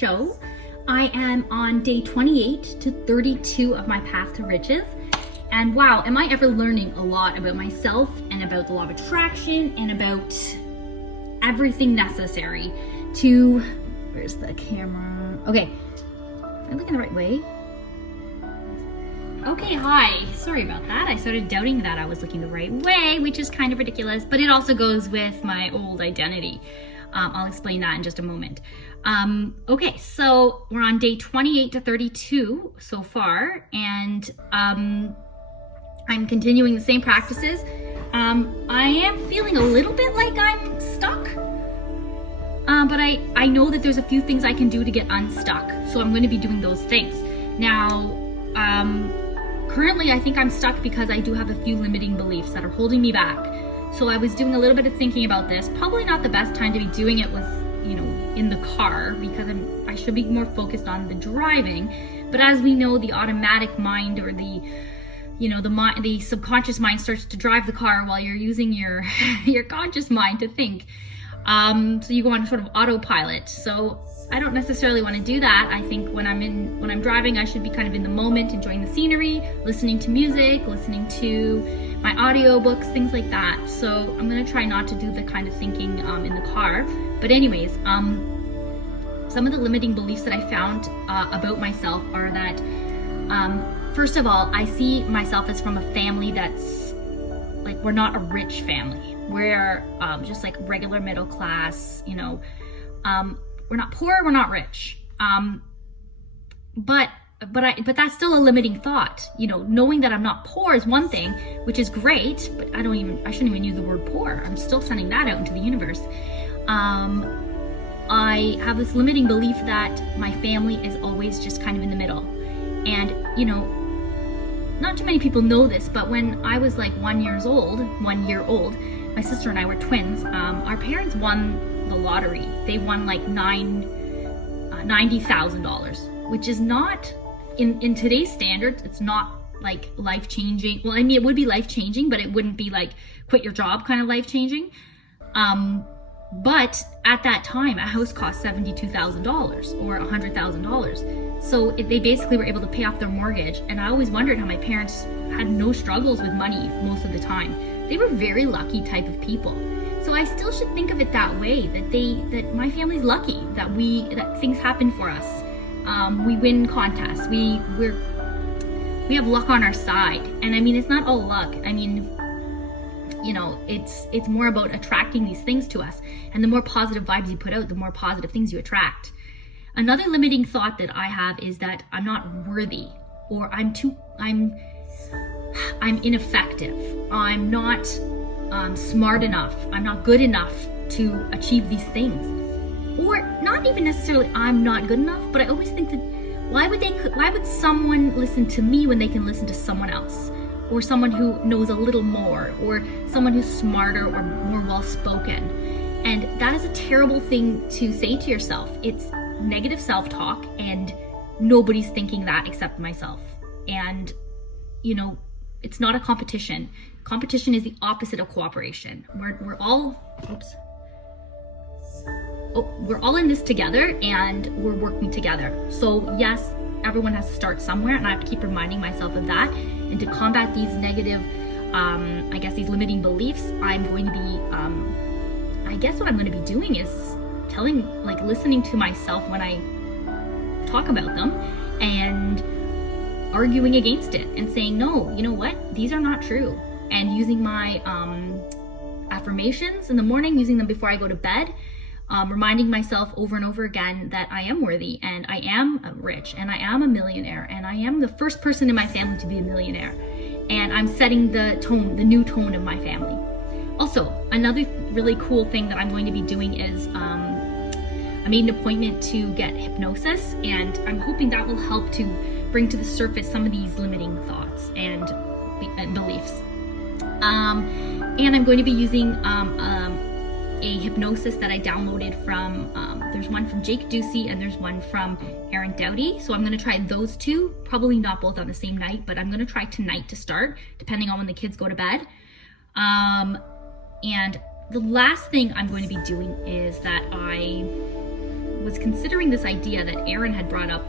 show. I am on day 28 to 32 of my path to riches. And wow, am I ever learning a lot about myself and about the law of attraction and about everything necessary to, where's the camera? Okay, am I looking the right way? Okay, hi, sorry about that. I started doubting that I was looking the right way, which is kind of ridiculous, but it also goes with my old identity. I'll explain that in just a moment. Okay, so we're on day 28 to 32 so far, and I'm continuing the same practices. I am feeling a little bit like I'm stuck, but I know that there's a few things I can do to get unstuck, so I'm going to be doing those things. Now, currently I think I'm stuck because I do have a few limiting beliefs that are holding me back. So I was doing a little bit of thinking about this. Probably not the best time to be doing it with, in the car, because I should be more focused on the driving. But as we know, the automatic mind, or the subconscious mind, starts to drive the car while you're using your your conscious mind to think. So you go on sort of autopilot. So I don't necessarily want to do that. I think when I'm driving, I should be kind of in the moment, enjoying the scenery, listening to music, listening to my audiobooks, things like that. So I'm going to try not to do the kind of thinking in the car. But anyways, some of the limiting beliefs that I found about myself are that, first of all, I see myself as from a family that's like, we're not a rich family. We're just like regular middle class, we're not poor, we're not rich. But that's still a limiting thought. Knowing that I'm not poor is one thing, which is great, but I shouldn't even use the word poor. I'm still sending that out into the universe. I have this limiting belief that my family is always just kind of in the middle. And, not too many people know this, but when I was like 1 year old, my sister and I were twins. Our parents won the lottery. They won like $90,000, which is not, in today's standards, it's not like life-changing. Well, I mean, it would be life-changing, but it wouldn't be like quit your job kind of life-changing. But at that time, a house cost $72,000 or $100,000. So they basically were able to pay off their mortgage. And I always wondered how my parents had no struggles with money most of the time. They were very lucky type of people. So I still should think of it that way, that my family's lucky, that things happen for us. We win contests. We have luck on our side. And I mean, it's not all luck. I mean, it's more about attracting these things to us. And the more positive vibes you put out, the more positive things you attract. Another limiting thought that I have is that I'm not worthy, or I'm ineffective. I'm not smart enough. I'm not good enough to achieve these things. Or not even necessarily I'm not good enough, but I always think that why would someone listen to me when they can listen to someone else? Or someone who knows a little more, or someone who's smarter or more well-spoken. And that is a terrible thing to say to yourself. It's negative self-talk, and nobody's thinking that except myself. And, it's not a competition. Competition is the opposite of cooperation. We're all in this together, and we're working together. So yes, everyone has to start somewhere, and I have to keep reminding myself of that. And to combat these negative, these limiting beliefs, I'm going to be, what I'm going to be doing is listening to myself when I talk about them, and arguing against it, and saying, no, you know what? These are not true. And using my affirmations in the morning, using them before I go to bed, reminding myself over and over again that I am worthy, and I am rich, and I am a millionaire, and I am the first person in my family to be a millionaire. And I'm setting the tone, the new tone of my family. Also, another really cool thing that I'm going to be doing is I made an appointment to get hypnosis, and I'm hoping that will help to bring to the surface some of these limiting thoughts and beliefs. And I'm going to be using a hypnosis that I downloaded from, there's one from Jake Ducey and there's one from doughty. So I'm going to try those two, probably not both on the same night, but I'm going to try tonight to start, depending on when the kids go to bed. And the last thing I'm going to be doing is that I was considering this idea that Aaron had brought up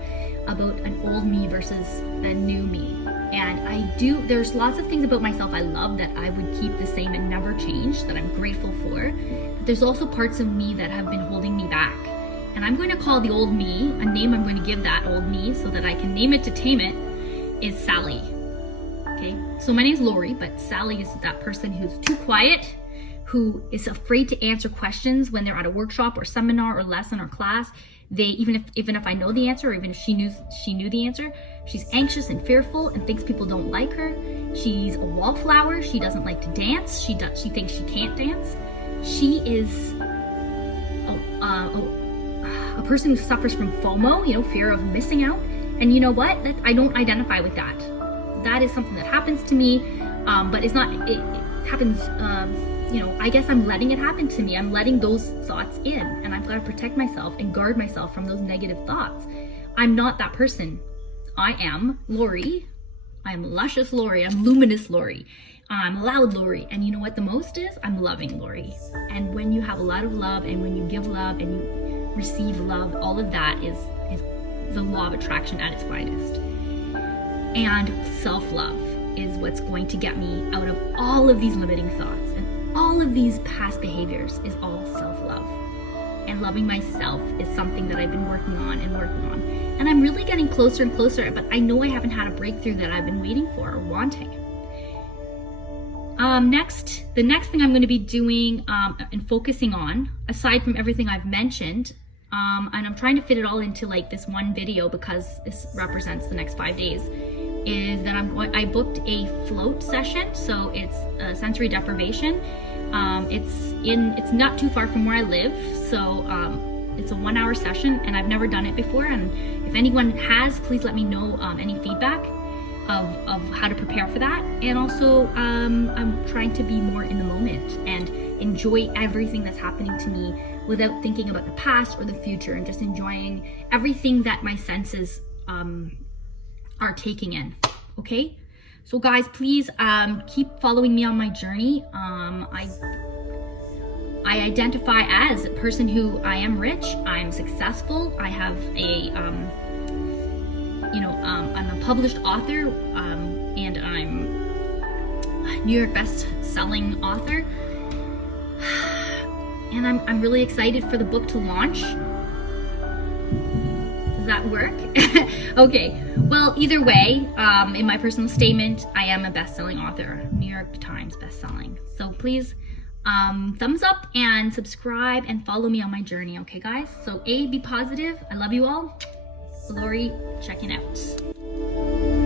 about an old me versus a new me. And there's lots of things about myself I love that I would keep the same and never change, that I'm grateful for. But there's also parts of me that have been holding me back. And I'm going to call the old me, a name I'm going to give that old me so that I can name it to tame it, is Sally. Okay, so my name's Lori, but Sally is that person who's too quiet, who is afraid to answer questions when they're at a workshop or seminar or lesson or class. Even if I know the answer, or even if she knew the answer, she's anxious and fearful and thinks people don't like her. She's a wallflower. She doesn't like to dance. She thinks she can't dance. She is a person who suffers from FOMO, fear of missing out. And you know what? I don't identify with that. That is something that happens to me, but it's not. It happens. I guess I'm letting it happen to me. I'm letting those thoughts in, and I've got to protect myself and guard myself from those negative thoughts. I'm not that person. I am Lori. I'm luscious Lori. I'm luminous Lori. I'm loud Lori. And you know what the most is? I'm loving Lori. And when you have a lot of love, and when you give love and you receive love, all of that is the law of attraction at its finest. And self-love is what's going to get me out of all of these limiting thoughts, and all of these past behaviors is all self-love. And loving myself is something that I've been working on. And I'm really getting closer and closer, but I know I haven't had a breakthrough that I've been waiting for or wanting. The next thing I'm going to be doing and focusing on, aside from everything I've mentioned, and I'm trying to fit it all into like this one video because this represents the next 5 days, is that I booked a float session. So it's sensory deprivation. It's not too far from where I live. So it's a 1-hour session, and I've never done it before. And if anyone has, please let me know any feedback of how to prepare for that. And also I'm trying to be more in the moment and enjoy everything that's happening to me without thinking about the past or the future, and just enjoying everything that my senses are taking in. Okay, so guys, please keep following me on my journey. I identify as a person who I am rich, I'm successful, I have I'm a published author, and I'm a New York best-selling author, and I'm really excited for the book to launch. Does that work? Okay, well, either way, in my personal statement, I am a best-selling author, New York Times best-selling. So please thumbs up and subscribe and follow me on my journey, okay guys? So be positive. I love you all. Lori checking out.